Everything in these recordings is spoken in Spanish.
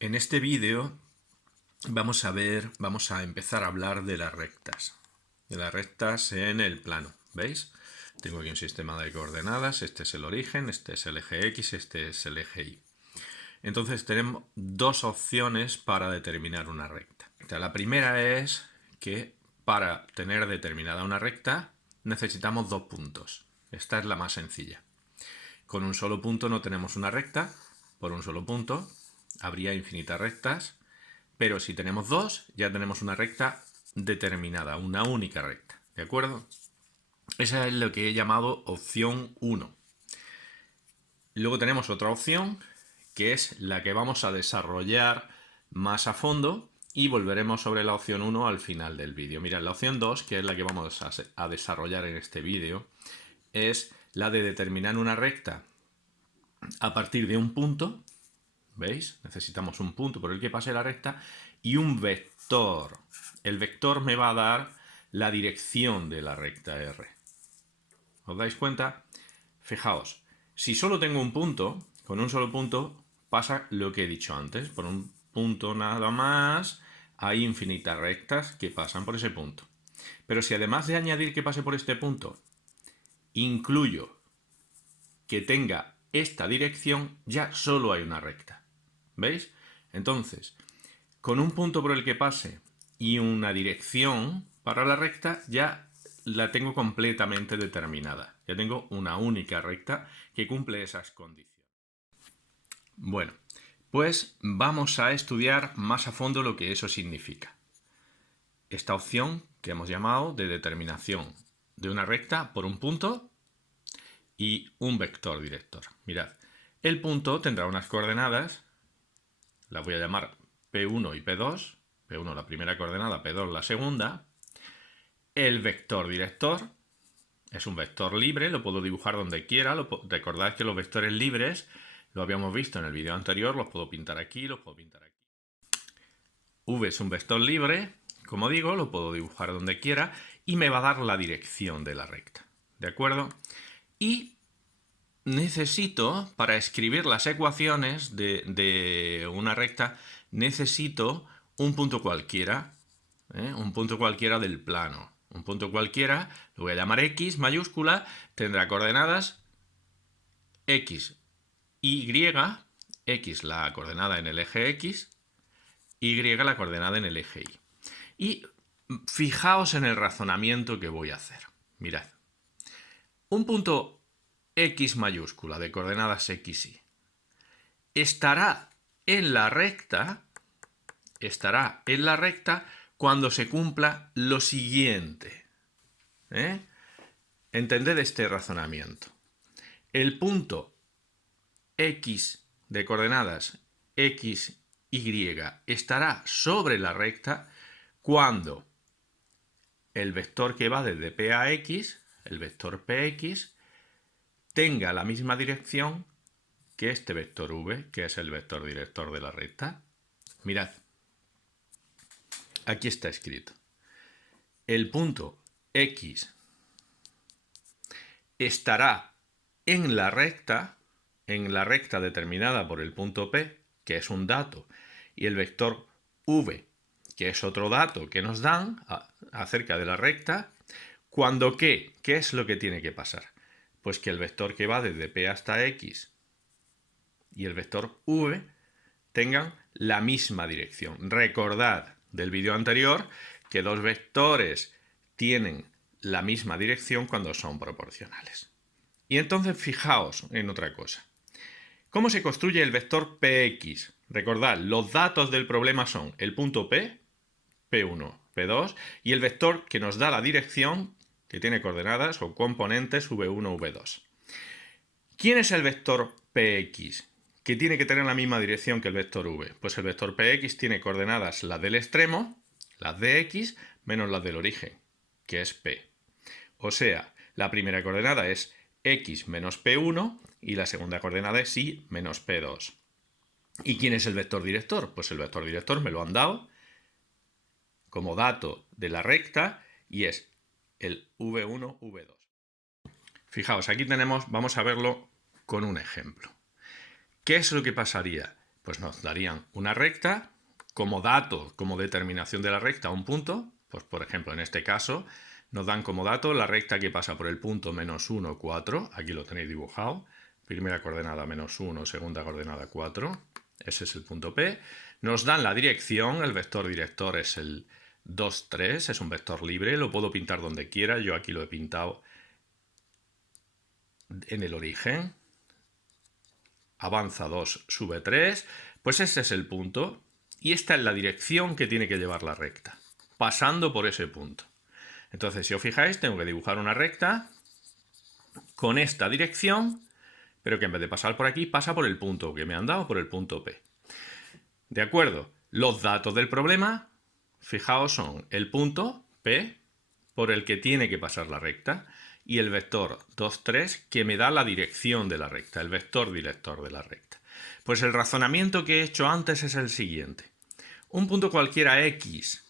En este vídeo vamos a empezar a hablar de las rectas. De las rectas en el plano, ¿veis? Tengo aquí un sistema de coordenadas, este es el origen, este es el eje X, este es el eje Y. Entonces tenemos dos opciones para determinar una recta. La primera es que para tener determinada una recta necesitamos dos puntos. Esta es la más sencilla. Con un solo punto no tenemos una recta, por un solo punto habría infinitas rectas, pero si tenemos dos ya tenemos una recta determinada, una única recta, ¿de acuerdo? Esa es lo que he llamado opción 1. Luego tenemos otra opción que es la que vamos a desarrollar más a fondo y volveremos sobre la opción 1 al final del vídeo. Mirad, la opción 2, que es la que vamos a desarrollar en este vídeo, es la de determinar una recta a partir de un punto, ¿veis? Necesitamos un punto por el que pase la recta y un vector. El vector me va a dar la dirección de la recta R. ¿Os dais cuenta? Fijaos, si solo tengo un punto, con un solo punto pasa lo que he dicho antes. Por un punto nada más hay infinitas rectas que pasan por ese punto. Pero si además de añadir que pase por este punto, incluyo que tenga esta dirección, ya solo hay una recta. ¿Veis? Entonces, con un punto por el que pase y una dirección para la recta, ya la tengo completamente determinada. Ya tengo una única recta que cumple esas condiciones. Bueno, pues vamos a estudiar más a fondo lo que eso significa. Esta opción que hemos llamado de determinación de una recta por un punto y un vector director. Mirad, el punto tendrá unas coordenadas, las voy a llamar P1 y P2, P1 la primera coordenada, P2 la segunda. El vector director es un vector libre, lo puedo dibujar donde quiera. Recordad que los vectores libres, lo habíamos visto en el vídeo anterior, los puedo pintar aquí, los puedo pintar aquí. V es un vector libre, como digo, lo puedo dibujar donde quiera y me va a dar la dirección de la recta, ¿de acuerdo? Y necesito, para escribir las ecuaciones de una recta, necesito un punto cualquiera, un punto cualquiera del plano. Un punto cualquiera, lo voy a llamar X mayúscula, tendrá coordenadas X, Y, X la coordenada en el eje X, Y la coordenada en el eje Y. Y fijaos en el razonamiento que voy a hacer. Mirad, un punto X mayúscula de coordenadas X, Y estará en la recta cuando se cumpla lo siguiente. Entended este razonamiento. El punto X de coordenadas X, Y estará sobre la recta cuando el vector que va desde P a X, el vector Px, tenga la misma dirección que este vector V, que es el vector director de la recta. Mirad, aquí está escrito. El punto X estará en la recta determinada por el punto P, que es un dato, y el vector V, que es otro dato que nos dan acerca de la recta, cuando ¿qué? ¿Qué es lo que tiene que pasar? Pues que el vector que va desde P hasta X y el vector V tengan la misma dirección. Recordad del vídeo anterior que dos vectores tienen la misma dirección cuando son proporcionales. Y entonces fijaos en otra cosa. ¿Cómo se construye el vector Px? Recordad, los datos del problema son el punto P, P1, P2, y el vector que nos da la dirección, que tiene coordenadas o componentes V1, V2. ¿Quién es el vector Px? Que tiene que tener la misma dirección que el vector V. Pues el vector Px tiene coordenadas las del extremo, las de X, menos las del origen, que es P. O sea, la primera coordenada es X menos P1 y la segunda coordenada es Y menos P2. ¿Y quién es el vector director? Pues el vector director me lo han dado como dato de la recta y es el V1, V2. Fijaos, aquí tenemos, vamos a verlo con un ejemplo. ¿Qué es lo que pasaría? pues nos darían una recta como dato, como determinación de la recta, un punto. Pues por ejemplo, en este caso, nos dan como dato la recta que pasa por el punto menos 1, 4. Aquí lo tenéis dibujado. Primera coordenada menos 1, segunda coordenada 4. Ese es el punto P. Nos dan la dirección, el vector director es el 2, 3, es un vector libre, lo puedo pintar donde quiera. Yo aquí lo he pintado en el origen. Avanza 2, sube 3. Pues ese es el punto. Y esta es la dirección que tiene que llevar la recta, pasando por ese punto. Entonces, si os fijáis, tengo que dibujar una recta con esta dirección, pero que en vez de pasar por aquí, pasa por el punto que me han dado, por el punto P. ¿De acuerdo? Los datos del problema, fijaos, son el punto P, por el que tiene que pasar la recta, y el vector 2, 3, que me da la dirección de la recta, el vector director de la recta. Pues el razonamiento que he hecho antes es el siguiente. Un punto cualquiera X,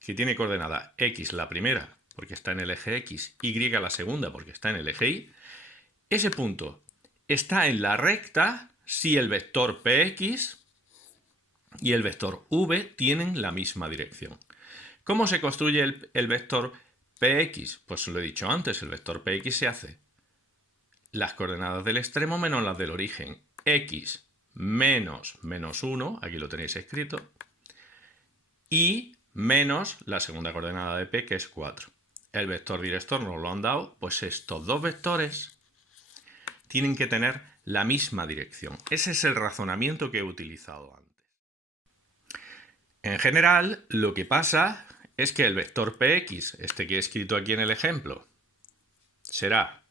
que tiene coordenada X la primera, porque está en el eje X, Y la segunda, porque está en el eje Y, ese punto está en la recta si el vector Px y el vector v tienen la misma dirección. ¿Cómo se construye el vector Px? Pues lo he dicho antes, el vector Px se hace las coordenadas del extremo menos las del origen. X menos 1, aquí lo tenéis escrito, y menos la segunda coordenada de P, que es 4. El vector director nos lo han dado, pues estos dos vectores tienen que tener la misma dirección. Ese es el razonamiento que he utilizado antes. En general, lo que pasa es que el vector Px, este que he escrito aquí en el ejemplo, será,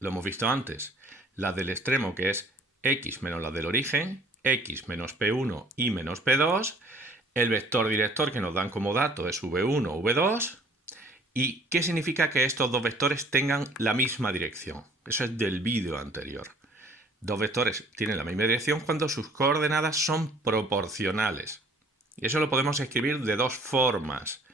lo hemos visto antes, la del extremo, que es x menos la del origen, x menos P1 y menos P2. El vector director que nos dan como dato es V1 o V2. ¿Y qué significa que estos dos vectores tengan la misma dirección? Eso es del vídeo anterior. Dos vectores tienen la misma dirección cuando sus coordenadas son proporcionales. Y eso lo podemos escribir de dos formas.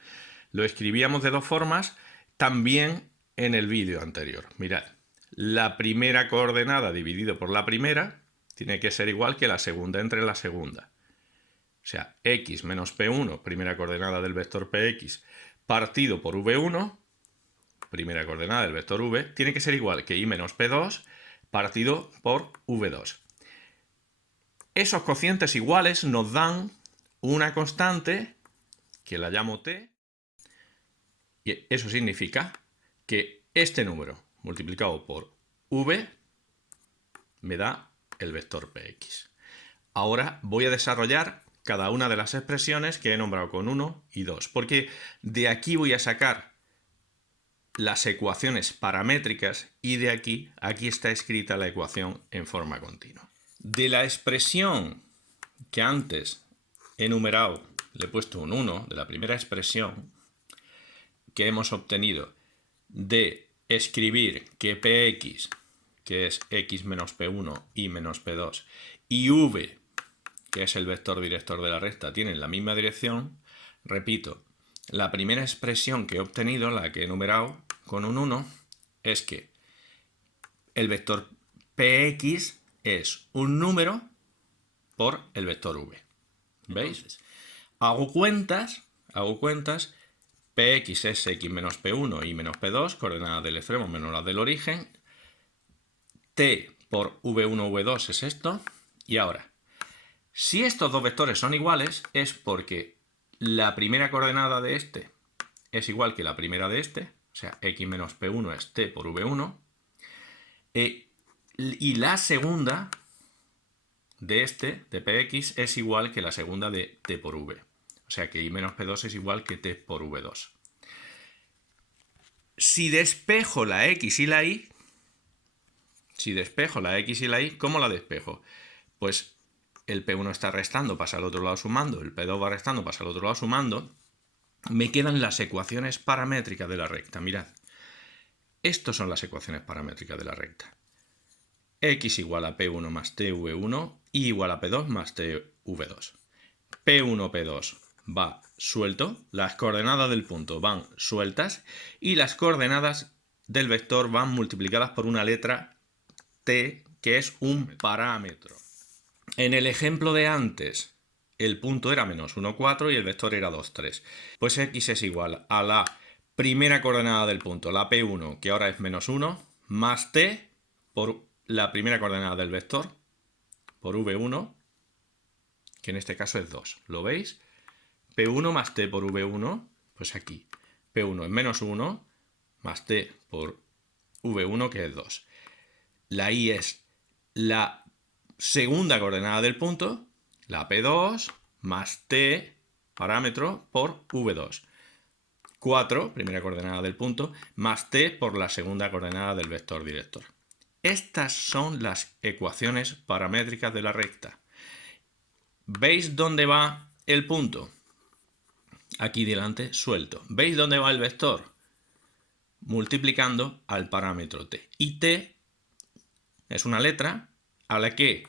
Lo escribíamos de dos formas también en el vídeo anterior. Mirad, la primera coordenada dividido por la primera tiene que ser igual que la segunda entre la segunda. O sea, x menos P1, primera coordenada del vector Px, partido por V1, primera coordenada del vector V, tiene que ser igual que y menos P2 partido por V2. Esos cocientes iguales nos dan una constante que la llamo t, y eso significa que este número multiplicado por v me da el vector Px. Ahora voy a desarrollar cada una de las expresiones que he nombrado con 1 y 2, porque de aquí voy a sacar las ecuaciones paramétricas y de aquí está escrita la ecuación en forma continua. De la expresión que antes he numerado, le he puesto un 1, de la primera expresión que hemos obtenido de escribir que Px, que es x menos P1 y menos P2, y v, que es el vector director de la recta, tienen la misma dirección, repito, la primera expresión que he obtenido, la que he numerado con un 1, es que el vector Px es un número por el vector v. ¿Veis? Entonces, hago cuentas, Px es x menos P1 y menos P2, coordenadas del extremo menos las del origen, t por v1, v2 es esto, y ahora, si estos dos vectores son iguales, es porque la primera coordenada de este es igual que la primera de este, o sea, x menos P1 es t por V1, y la segunda de este, de Px, es igual que la segunda de t por V. O sea que y menos P2 es igual que t por V2. Si despejo la x y la y, ¿cómo la despejo? Pues el P1 está restando, pasa al otro lado sumando, el P2 va restando, pasa al otro lado sumando. Me quedan las ecuaciones paramétricas de la recta. Mirad, estas son las ecuaciones paramétricas de la recta. X igual a P1 más TV1, Y igual a P2 más TV2. P1, P2 va suelto, las coordenadas del punto van sueltas y las coordenadas del vector van multiplicadas por una letra t, que es un parámetro. En el ejemplo de antes, el punto era menos 1, 4 y el vector era 2, 3. Pues x es igual a la primera coordenada del punto, la P1, que ahora es menos 1, más t por la primera coordenada del vector, por V1, que en este caso es 2. ¿Lo veis? P1 más t por V1, pues aquí. P1 es menos 1, más t por V1, que es 2. La i es la segunda coordenada del punto, la P2, más t, parámetro, por V2. 4, primera coordenada del punto, más t por la segunda coordenada del vector director. Estas son las ecuaciones paramétricas de la recta. ¿Veis dónde va el punto? Aquí delante, suelto. ¿Veis dónde va el vector? Multiplicando al parámetro t. Y t es una letra a la que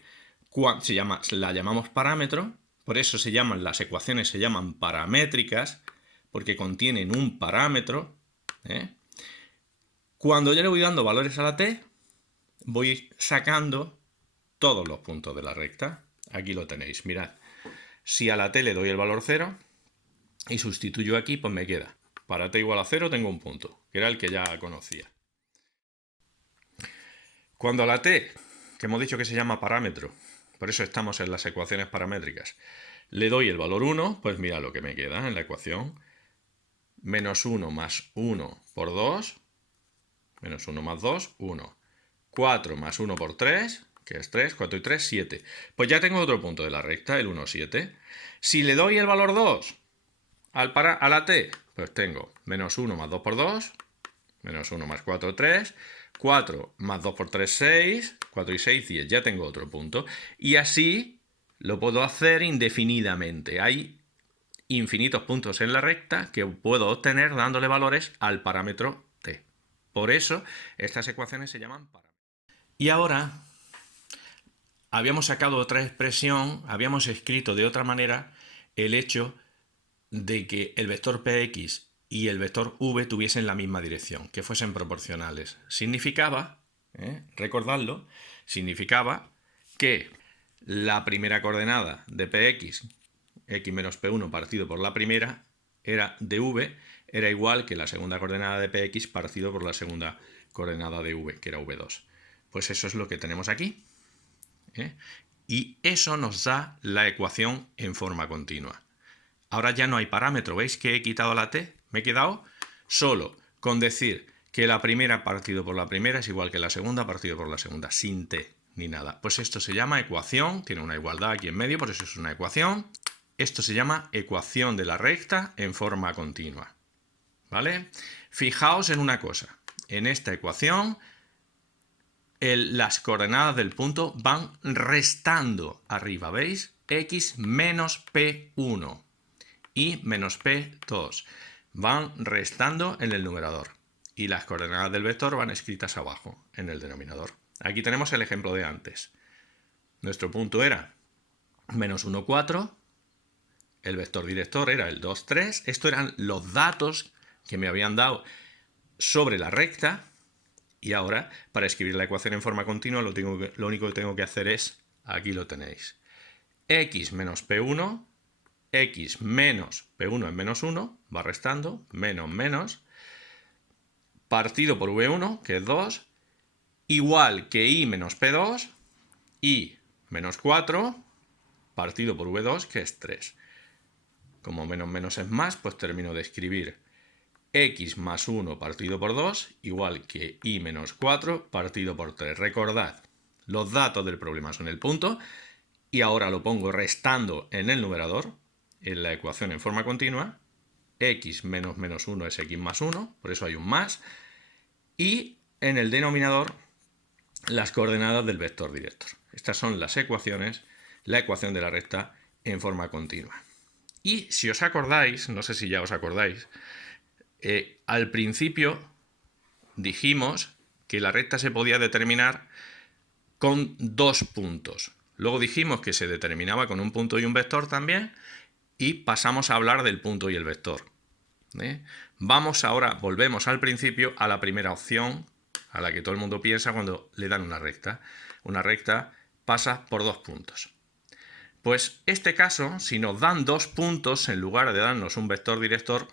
la llamamos parámetro, por eso las ecuaciones se llaman paramétricas, porque contienen un parámetro. Cuando yo le voy dando valores a la t, voy sacando todos los puntos de la recta. Aquí lo tenéis, mirad. Si a la t le doy el valor 0 y sustituyo aquí, pues me queda. Para t igual a 0 tengo un punto, que era el que ya conocía. Cuando a la t, que hemos dicho que se llama parámetro, por eso estamos en las ecuaciones paramétricas, le doy el valor 1, pues mira lo que me queda en la ecuación. Menos 1 más 1 por 2, menos 1 más 2, 1. 4 más 1 por 3, que es 3, 4 y 3, 7. Pues ya tengo otro punto de la recta, el 1, 7. Si le doy el valor 2 a la t, pues tengo menos 1 más 2 por 2, menos 1 más 4, 3, 4 más 2 por 3, 6, 4 y 6, 10. Ya tengo otro punto. Y así lo puedo hacer indefinidamente. Hay infinitos puntos en la recta que puedo obtener dándole valores al parámetro t. Por eso estas ecuaciones se llaman parámetros. Y ahora habíamos sacado otra expresión, habíamos escrito de otra manera el hecho de que el vector px y el vector v tuviesen la misma dirección, que fuesen proporcionales. Significaba, recordadlo, significaba que la primera coordenada de px, x menos p1 partido por la primera, era de v, era igual que la segunda coordenada de px partido por la segunda coordenada de v, que era v2. Pues eso es lo que tenemos aquí. Y eso nos da la ecuación en forma continua. Ahora ya no hay parámetro. ¿Veis que he quitado la t? Me he quedado solo con decir que la primera partido por la primera es igual que la segunda partido por la segunda, sin t ni nada. Pues esto se llama ecuación, tiene una igualdad aquí en medio, por eso es una ecuación. Esto se llama ecuación de la recta en forma continua. ¿Vale? Fijaos en una cosa. En esta ecuación las coordenadas del punto van restando arriba, ¿veis? X menos P1 y menos P2 van restando en el numerador y las coordenadas del vector van escritas abajo en el denominador. Aquí tenemos el ejemplo de antes. Nuestro punto era menos 1, 4, el vector director era el 2, 3. Estos eran los datos que me habían dado sobre la recta. Y ahora, para escribir la ecuación en forma continua, lo único que tengo que hacer es, aquí lo tenéis, x menos p1, x menos p1 es menos 1, va restando, menos menos, partido por v1, que es 2, igual que y menos p2, y menos 4, partido por v2, que es 3. Como menos menos es más, pues termino de escribir x más 1 partido por 2 igual que y menos 4 partido por 3. Recordad, los datos del problema son el punto y ahora lo pongo restando en el numerador, en la ecuación en forma continua. X menos menos 1 es x más 1, por eso hay un más. Y en el denominador las coordenadas del vector director. Estas son las ecuaciones, la ecuación de la recta en forma continua. Y si os acordáis, no sé si ya os acordáis, al principio dijimos que la recta se podía determinar con dos puntos. Luego dijimos que se determinaba con un punto y un vector también y pasamos a hablar del punto y el vector. Volvemos al principio a la primera opción a la que todo el mundo piensa cuando le dan una recta. Una recta pasa por dos puntos. Pues este caso, si nos dan 2 puntos en lugar de darnos un vector director,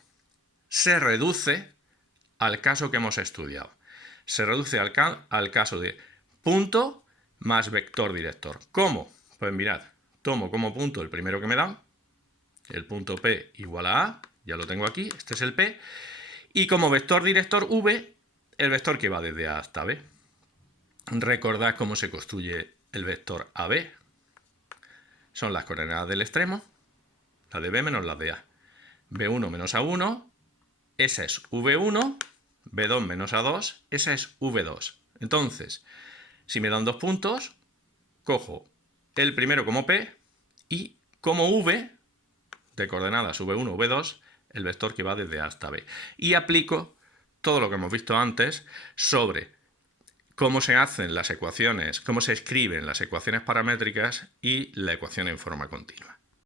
se reduce al caso que hemos estudiado. Se reduce al caso de punto más vector director. ¿Cómo? Pues mirad, tomo como punto el primero que me dan, el punto P igual a A, ya lo tengo aquí, este es el P, y como vector director V, el vector que va desde A hasta B. Recordad cómo se construye el vector AB. Son las coordenadas del extremo, las de B menos las de A. B1 menos A1, esa es V1, B2 menos A2, esa es V2. Entonces, si me dan 2 puntos, cojo el primero como P y como V, de coordenadas V1, V2, el vector que va desde A hasta B. Y aplico todo lo que hemos visto antes sobre cómo se hacen las ecuaciones, cómo se escriben las ecuaciones paramétricas y la ecuación en forma continua.